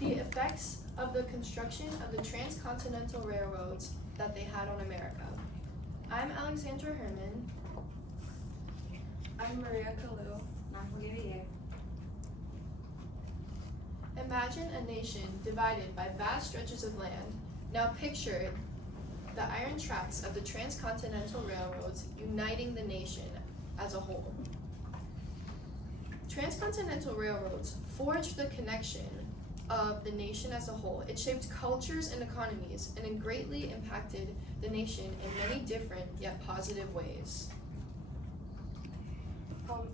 The effects of the construction of the transcontinental railroads that they had on America. I'm Alexandra Herman. I'm Maria Kalu. Imagine a nation divided by vast stretches of land. Now picture the iron tracks of the transcontinental railroads uniting the nation as a whole. Transcontinental railroads forged the connection of the nation as a whole. It shaped cultures and economies, and it greatly impacted the nation in many different yet positive ways.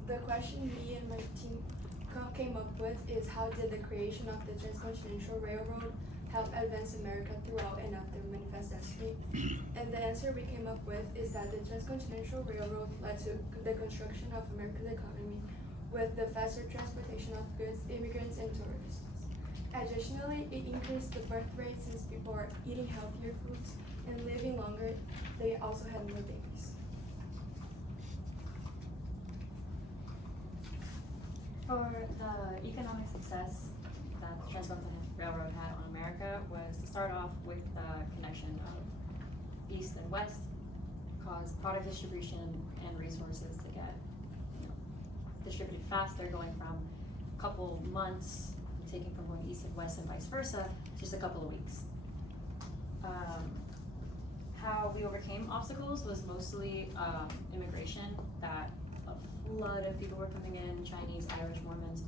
The question me and my team came up with is, how did the creation of the Transcontinental Railroad help advance America throughout and after Manifest Destiny? And the answer we came up with is that the Transcontinental Railroad led to the construction of America's economy with the faster transportation of goods, immigrants, and tourists. Additionally, it increased the birth rate since people are eating healthier foods and living longer. They also had more babies. For the economic success that the Transcontinental Railroad had on America was to start off with the connection of East and West, cause product distribution and resources to get distributed faster, going from a couple months, taking from going east and west and vice versa, just a couple of weeks. How we overcame obstacles was mostly immigration, that a flood of people were coming in, Chinese, Irish, Mormons,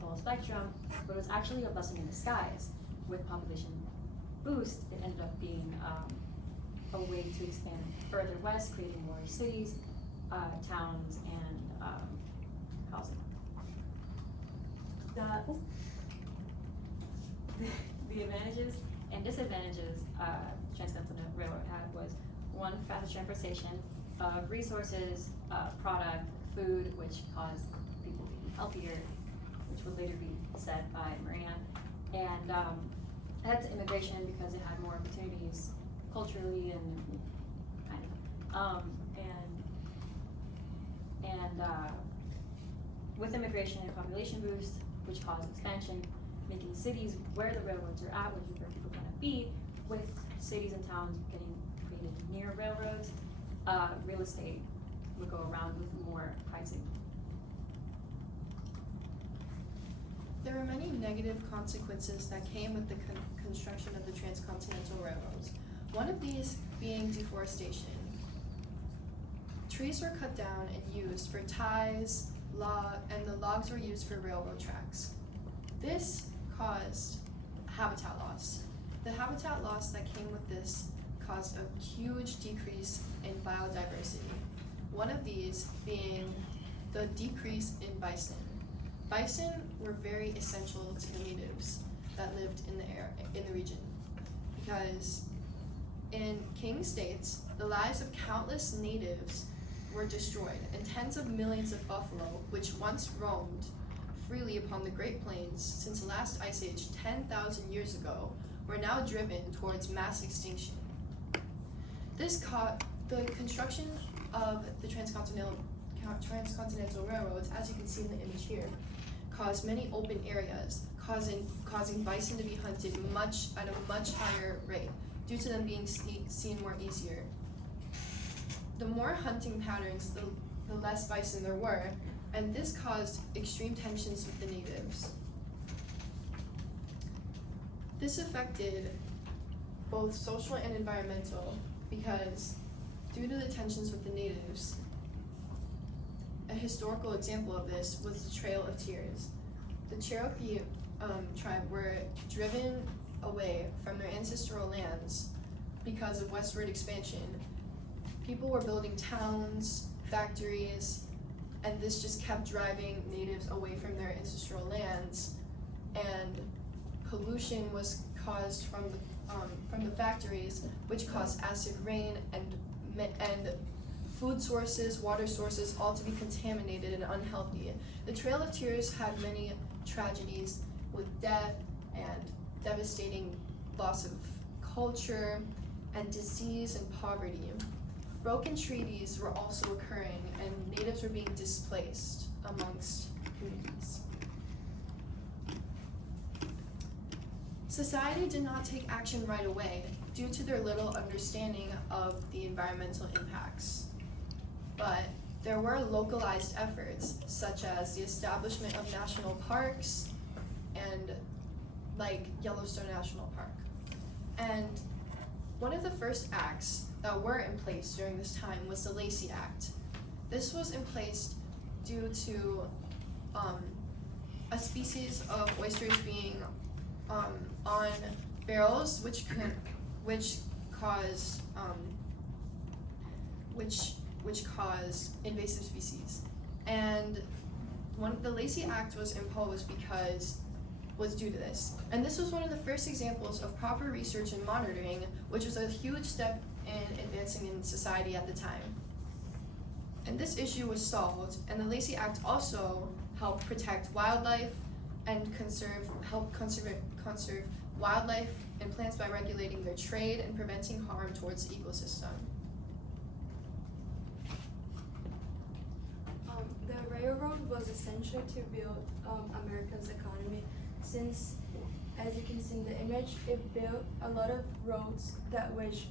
the whole spectrum, but it was actually a blessing in disguise. With population boost, it ended up being a way to expand further west, creating more cities, towns, and housing. The advantages and disadvantages Transcontinental Railroad had was one, faster transportation of resources, product, food, which caused people to be healthier, which would later be said by Maria, and that's immigration because it had more opportunities culturally and kind of, with immigration and population boost, which caused expansion, making cities where the railroads are at, which is where people are going to be, with cities and towns getting created near railroads, real estate would go around with more pricing. There were many negative consequences that came with the construction of the transcontinental railroads. One of these being deforestation. Trees were cut down and used for ties, and the logs were used for railroad tracks. This caused habitat loss. The habitat loss that came with this caused a huge decrease in biodiversity. One of these being the decrease in bison. Bison were very essential to the natives that lived in the region, because in King states, the lives of countless natives were destroyed, and tens of millions of buffalo, which once roamed freely upon the Great Plains since the last ice age 10,000 years ago, were now driven towards mass extinction. The construction of the transcontinental railroads, as you can see in the image here, caused many open areas, causing bison to be hunted at a much higher rate, due to them being seen more easier. The more hunting patterns, the less bison there were, and this caused extreme tensions with the natives. This affected both social and environmental, because due to the tensions with the natives, a historical example of this was the Trail of Tears. The Cherokee tribe were driven away from their ancestral lands because of westward expansion. People were building towns, factories, and this just kept driving natives away from their ancestral lands, and pollution was caused from the factories, which caused acid rain and food sources, water sources, all to be contaminated and unhealthy. The Trail of Tears had many tragedies with death and devastating loss of culture and disease and poverty. Broken treaties were also occurring, and natives were being displaced amongst communities. Society did not take action right away due to their little understanding of the environmental impacts. But there were localized efforts, such as the establishment of national parks and like Yellowstone National Park. And one of the first acts that were in place during this time was the Lacey Act. This was in place due to a species of oysters being on barrels, which caused invasive species. And the Lacey Act was imposed was due to this. And this was one of the first examples of proper research and monitoring, which was a huge step in advancing in society at the time. And this issue was solved, and the Lacey Act also helped protect wildlife and help conserve wildlife and plants by regulating their trade and preventing harm towards the ecosystem. The railroad was essential to build America's economy, since, as you can see in the image, it built a lot of roads that which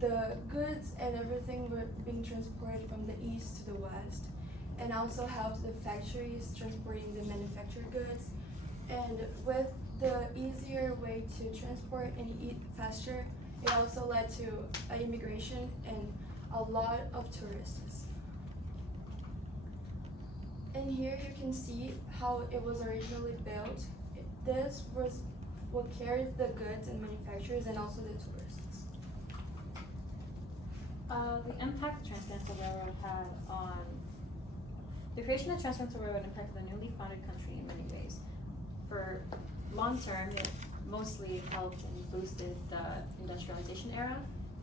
the goods and everything were being transported from the east to the west, and also helped the factories transporting the manufactured goods. And with the easier way to transport and eat faster, it also led to immigration and a lot of tourists. And here you can see how it was originally built. This was what carried the goods and manufacturers and also the tourists. The impact the Transcontinental Railroad had on the creation of the Transcontinental Railroad impacted the newly founded country in many ways. For long term, it mostly helped and boosted the industrialization era,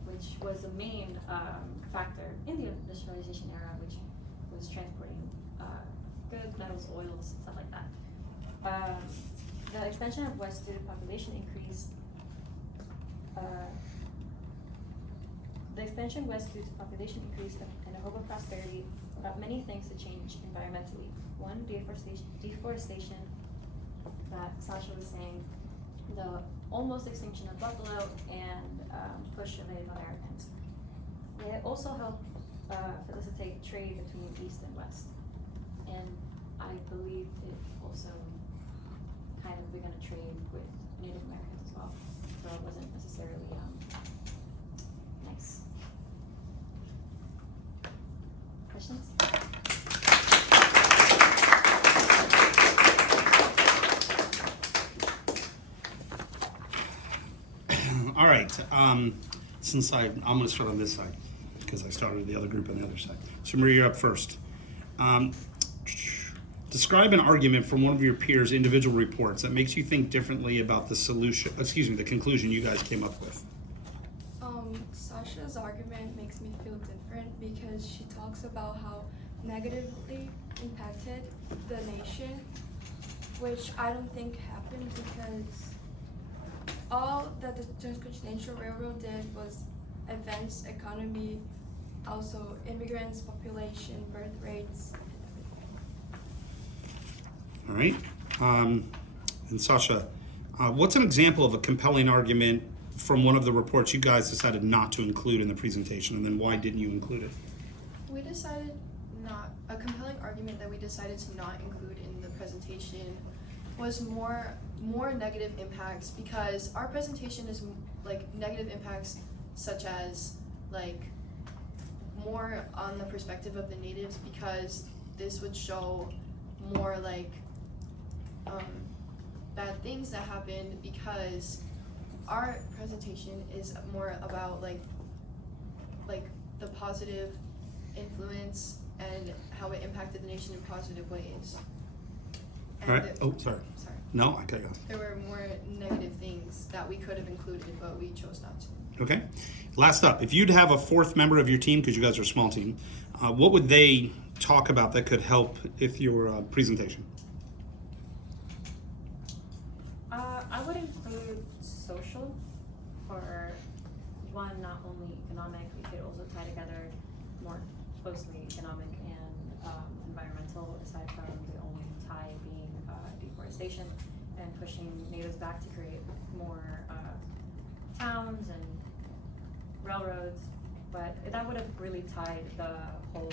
which was the main factor in the industrialization era, which was transporting goods, metals, oils, stuff like that. The expansion of West due to population increase. The expansion west due to population increase and a hope of prosperity brought many things to change environmentally. One, deforestation that Sasha was saying, the almost extinction of buffalo, and push of Native Americans. It also helped facilitate trade between East and West. And I believe it also kind of began a trade with Native Americans as well, so it wasn't necessarily nice. Questions? All right, since I'm gonna start on this side, because I started the other group on the other side. So Maria, you're up first. Describe an argument from one of your peers' individual reports that makes you think differently about the the conclusion you guys came up with. Sasha's argument makes me feel different because she talks about how negatively impacted the nation, which I don't think happened because all that the Transcontinental Railroad did was advance economy, also immigrants, population, birth rates. All right, and Sasha, what's an example of a compelling argument from one of the reports you guys decided not to include in the presentation, and then why didn't you include it? We decided a compelling argument that we decided to not include in the presentation was more negative impacts, because our presentation is like negative impacts such as like more on the perspective of the natives, because this would show more like bad things that happened, because our presentation is more about like the positive influence and how it impacted the nation in positive ways. And All right. Oh, sorry. Sorry. No, I cut you off. There were more negative things that we could have included, but we chose not to. Okay. Last up, if you'd have a fourth member of your team, because you guys are a small team, what would they talk about that could help with your presentation? I would include social for one, not only economic, we could also tie together more closely economic and environmental, aside from the only tie being deforestation. and pushing natives back to create more towns and railroads, but that would have really tied the whole